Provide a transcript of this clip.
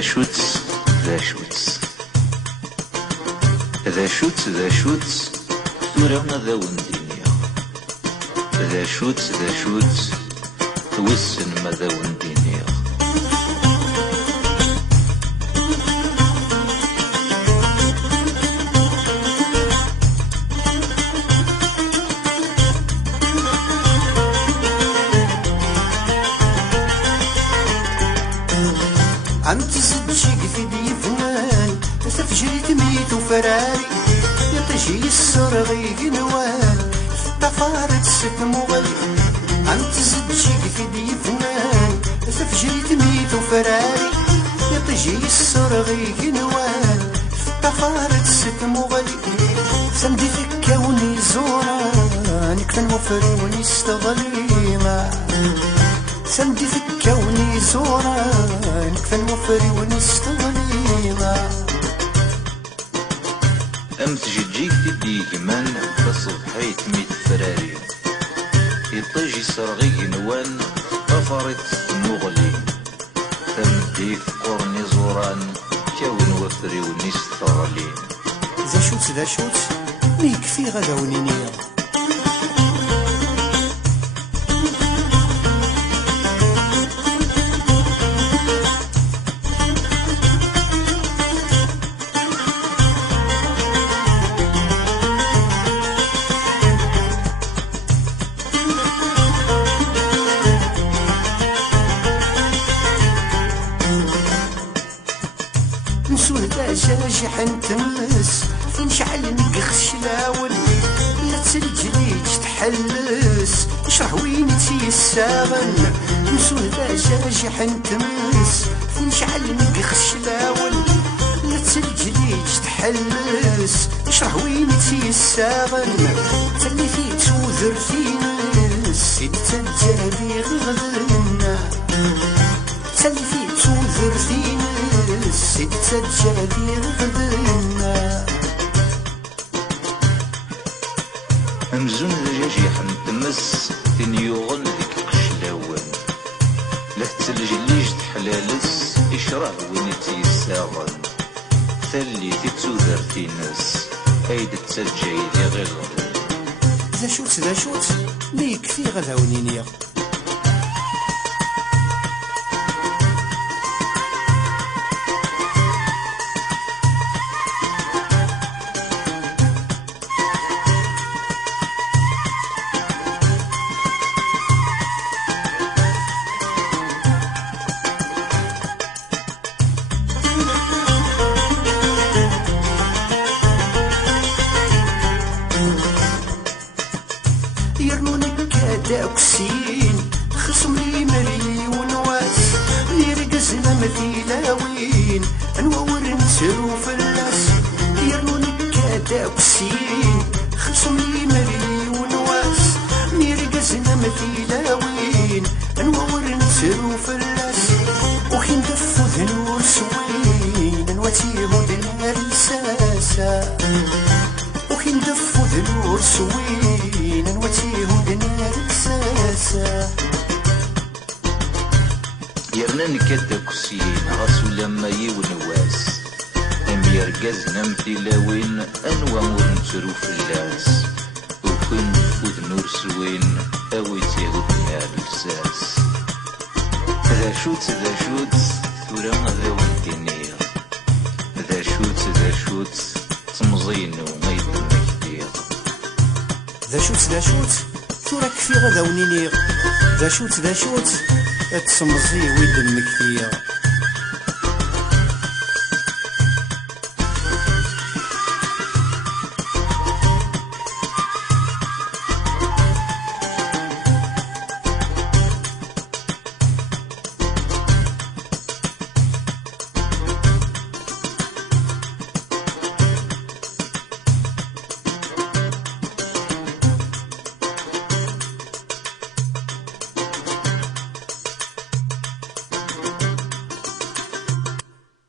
ذا شوتس ذا شوتس ذا شوتس ذا شوتس ثورة ذا وندينيا ذا شوتس ذا شوتس توسن ما ذا وندينيا عم تزدشي في دي فنان تفجري تميت وفراري يطجي السرغي جنوان طفارت ست مغلي عم تزدشي في دي فنان تفجري تميت وفراري يطجي السرغي جنوان طفارت ست مغلي سمدي في كوني زوران كفن وفروني استغليما سمدي في كوني زوران كفن وفري ونستغليما أمس جيك تدي كمان تصبحي تميت فراري يطيجي سرغي نوان طفرت مغلي تمدي في قرني زوران كون وفري ونستغلين ذا شوت ميكفي غدا ونينيا نسول دجاج حنتمس فنشعل نقخ شلاول لا تسلجليج تحلس اشرح وين تيساغن نسول دجاج حنتمس فنشعل نقخ شلاول لا تسلجليج تحلس اشرح وين تيساغن تلي في توذر في نس التجابي غغلنا تلي في توذر في نس التجابي غغلنا أمزون دجاجي حنتمس تنيوغن ذيك قشلاون لا تسلجليج تحلالس اشرح وين تيساغن ثلي تتوذر في نس هيد تسجي لي غير ذا شوت ليك في غدا ونينيا يرنونك كداكسين خصم لي مري ونواس يرقزنا مثيلاوين انور نسرو في الراس يرنونك كداكسين خصم لي مري ونواس يرقزنا مثيلاوين انور نسرو في الراس وحين دفو ذنور سوين نواتيهم دنيا رساسا وحين دفو ذنور سوين نواتيهم دنيا رساسا يرنان كداكسين غاسو لما يونواس ام يرقزنا مثيلاوين انوامور نسرو في اللاس وكن فوذ نور سوين اويتيغو دنيا رساس ذا شوت ثورا ذا وندينيا ذا شوت تمزين وما يدمك دير ذا شوت ثورا كفي غدا ونينيغ ذا شوت تسمزي ويدمك فيا